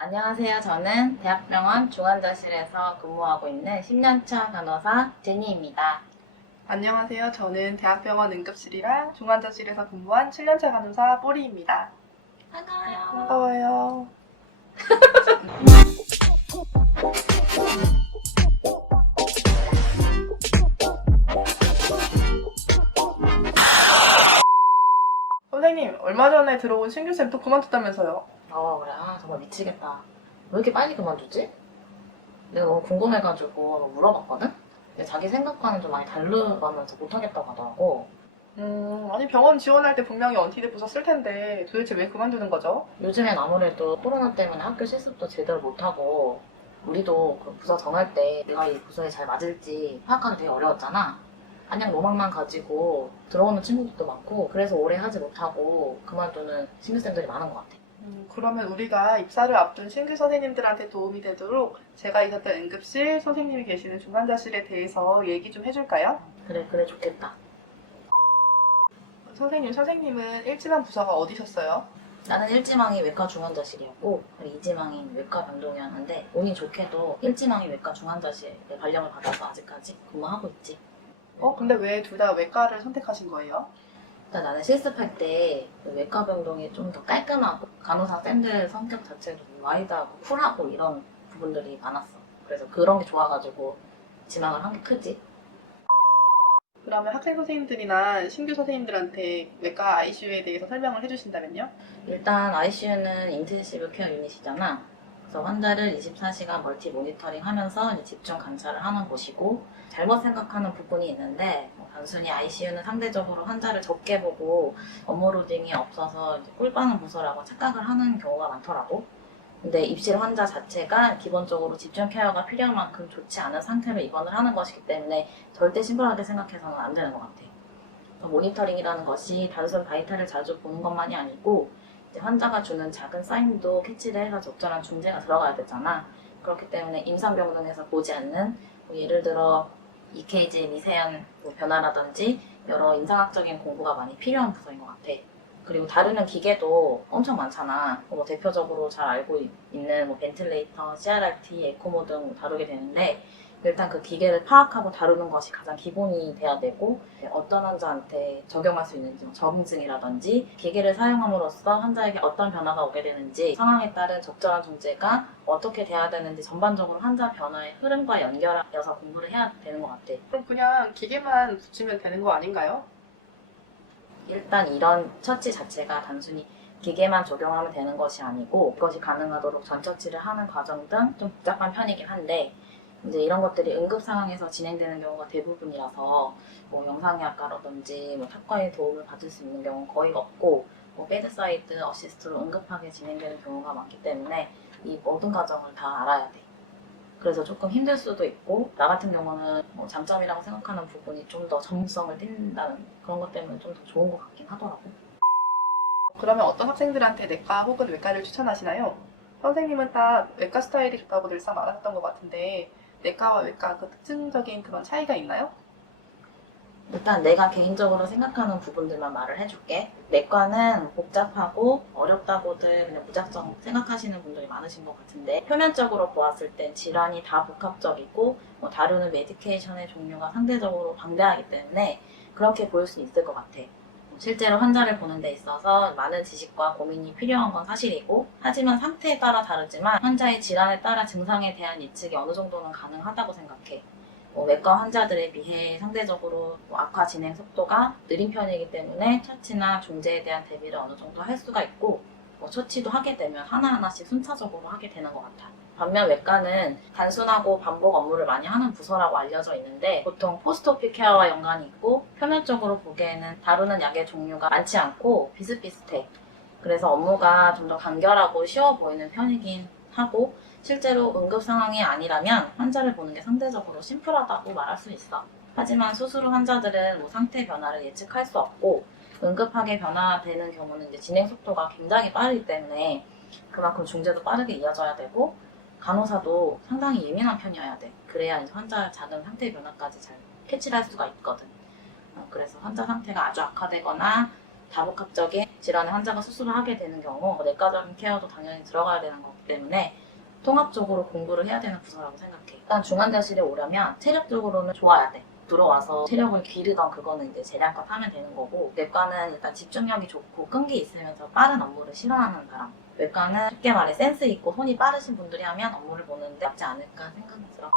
안녕하세요. 저는 대학병원 중환자실에서 근무하고 있는 10년차 간호사 제니입니다. 안녕하세요. 저는 대학병원 응급실이랑 중환자실에서 근무한 7년차 간호사 뽀리입니다. 반가워요. 반가워요. 선생님, 얼마 전에 들어온 신규쌤 또 그만뒀다면서요? 그래. 정말 미치겠다. 왜 이렇게 빨리 그만두지? 내가 너무 궁금해가지고 물어봤거든? 근데 자기 생각과는 좀 많이 다르면서 못하겠다고 하더라고. 아니 병원 지원할 때 분명히 언티대부서 쓸 텐데 도대체 왜 그만두는 거죠? 요즘엔 아무래도 코로나 때문에 학교 실습도 제대로 못하고 우리도 그 부서 정할 때 내가 이 부서에 잘 맞을지 파악하기 되게 어려웠잖아. 그냥 로망만 가지고 들어오는 친구들도 많고 그래서 오래 하지 못하고 그만두는 신규생들이 많은 것 같아. 그러면 우리가 입사를 앞둔 신규 선생님들한테 도움이 되도록 제가 있었던 응급실, 선생님이 계시는 중환자실에 대해서 얘기 좀 해줄까요? 그래 좋겠다. 선생님은 일지만 부서가 어디셨어요? 나는 일지망이 외과 중환자실이었고 그리고 이지망이 외과 병동이었는데 운이 좋게도 일지망이 외과 중환자실에 발령을 받아서 아직까지 근무하고 있지. 근데 왜 둘 다 외과를 선택하신 거예요? 일단 나는 실습할 때그 외과 병동이 좀 더 깔끔하고 간호사 쌤들 성격 자체도 좀 와이드하고 쿨하고 이런 부분들이 많았어. 그래서 그런 게 좋아가지고 지망을 한 게 크지. 그러면 학생 선생님들이나 신규 선생님들한테 외과 ICU에 대해서 설명을 해주신다면요? 일단 ICU는 인텐시브 케어 유닛이잖아. 그래서 환자를 24시간 멀티 모니터링 하면서 이제 집중 관찰을 하는 곳이고 잘못 생각하는 부분이 있는데 단순히 ICU는 상대적으로 환자를 적게 보고 업무 로딩이 없어서 이제 꿀빠는 부서라고 착각을 하는 경우가 많더라고. 근데 입실 환자 자체가 기본적으로 집중 케어가 필요한 만큼 좋지 않은 상태로 입원을 하는 것이기 때문에 절대 심플하게 생각해서는 안 되는 것 같아. 모니터링이라는 것이 단순 바이탈을 자주 보는 것만이 아니고 이제 환자가 주는 작은 사인도 캐치를 해서 적절한 중재가 들어가야 되잖아. 그렇기 때문에 임상병동에서 보지 않는 예를 들어 EKG의 미세한 변화라든지 여러 인상학적인 공부가 많이 필요한 부서인 것 같아. 그리고 다루는 기계도 엄청 많잖아. 대표적으로 잘 알고 있는 벤틸레이터, CRRT, 에코모 등 다루게 되는데 일단 그 기계를 파악하고 다루는 것이 가장 기본이 돼야 되고 어떤 환자한테 적용할 수 있는지 적응증이라든지 기계를 사용함으로써 환자에게 어떤 변화가 오게 되는지 상황에 따른 적절한 중재가 어떻게 돼야 되는지 전반적으로 환자 변화의 흐름과 연결해서 공부를 해야 되는 것 같아. 그럼 그냥 기계만 붙이면 되는 거 아닌가요? 일단 이런 처치 자체가 단순히 기계만 적용하면 되는 것이 아니고 그것이 가능하도록 전처치를 하는 과정 등 좀 복잡한 편이긴 한데 이제 이런 것들이 응급 상황에서 진행되는 경우가 대부분이라서 영상의학과라든지 탁과의 도움을 받을 수 있는 경우는 거의 없고 베드사이드 어시스트로 응급하게 진행되는 경우가 많기 때문에 이 모든 과정을 다 알아야 돼. 그래서 조금 힘들 수도 있고 나 같은 경우는 장점이라고 생각하는 부분이 좀 더 전문성을 띈다는 그런 것 때문에 좀 더 좋은 것 같긴 하더라고. 그러면 어떤 학생들한테 내과 혹은 외과를 추천하시나요? 선생님은 딱 외과 스타일이 좋다고 늘상 말하셨던 것 같은데 내과와 외과 그 특징적인 그런 차이가 있나요? 일단 내가 개인적으로 생각하는 부분들만 말을 해줄게. 내과는 복잡하고 어렵다고들 그냥 무작정 생각하시는 분들이 많으신 것 같은데 표면적으로 보았을 땐 질환이 다 복합적이고 다루는 메디케이션의 종류가 상대적으로 방대하기 때문에 그렇게 보일 수 있을 것 같아. 실제로 환자를 보는 데 있어서 많은 지식과 고민이 필요한 건 사실이고 하지만 상태에 따라 다르지만 환자의 질환에 따라 증상에 대한 예측이 어느 정도는 가능하다고 생각해. 외과 환자들에 비해 상대적으로 악화 진행 속도가 느린 편이기 때문에 처치나 중재에 대한 대비를 어느 정도 할 수가 있고 처치도 하게 되면 하나하나씩 순차적으로 하게 되는 것 같아. 반면 외과는 단순하고 반복 업무를 많이 하는 부서라고 알려져 있는데 보통 포스트오피 케어와 연관이 있고 표면적으로 보기에는 다루는 약의 종류가 많지 않고 비슷비슷해. 그래서 업무가 좀 더 간결하고 쉬워 보이는 편이긴 하고 실제로 응급 상황이 아니라면 환자를 보는 게 상대적으로 심플하다고 말할 수 있어. 하지만 수술 후 환자들은 상태 변화를 예측할 수 없고 응급하게 변화되는 경우는 이제 진행 속도가 굉장히 빠르기 때문에 그만큼 중재도 빠르게 이어져야 되고 간호사도 상당히 예민한 편이어야 돼. 그래야 이제 환자의 작은 상태 변화까지 잘 캐치를 할 수가 있거든. 그래서 환자 상태가 아주 악화되거나 다복합적인 질환의 환자가 수술을 하게 되는 경우 내과적인 케어도 당연히 들어가야 되는 거기 때문에 통합적으로 공부를 해야 되는 부서라고 생각해. 일단 중환자실에 오려면 체력적으로는 좋아야 돼. 들어와서 체력을 기르던 그거는 이제 재량껏 하면 되는 거고, 내과는 일단 집중력이 좋고 끈기 있으면서 빠른 업무를 싫어하는 사람, 외과는 쉽게 말해 센스 있고 손이 빠르신 분들이 하면 업무를 보는데 맞지 않을까 생각이 들어.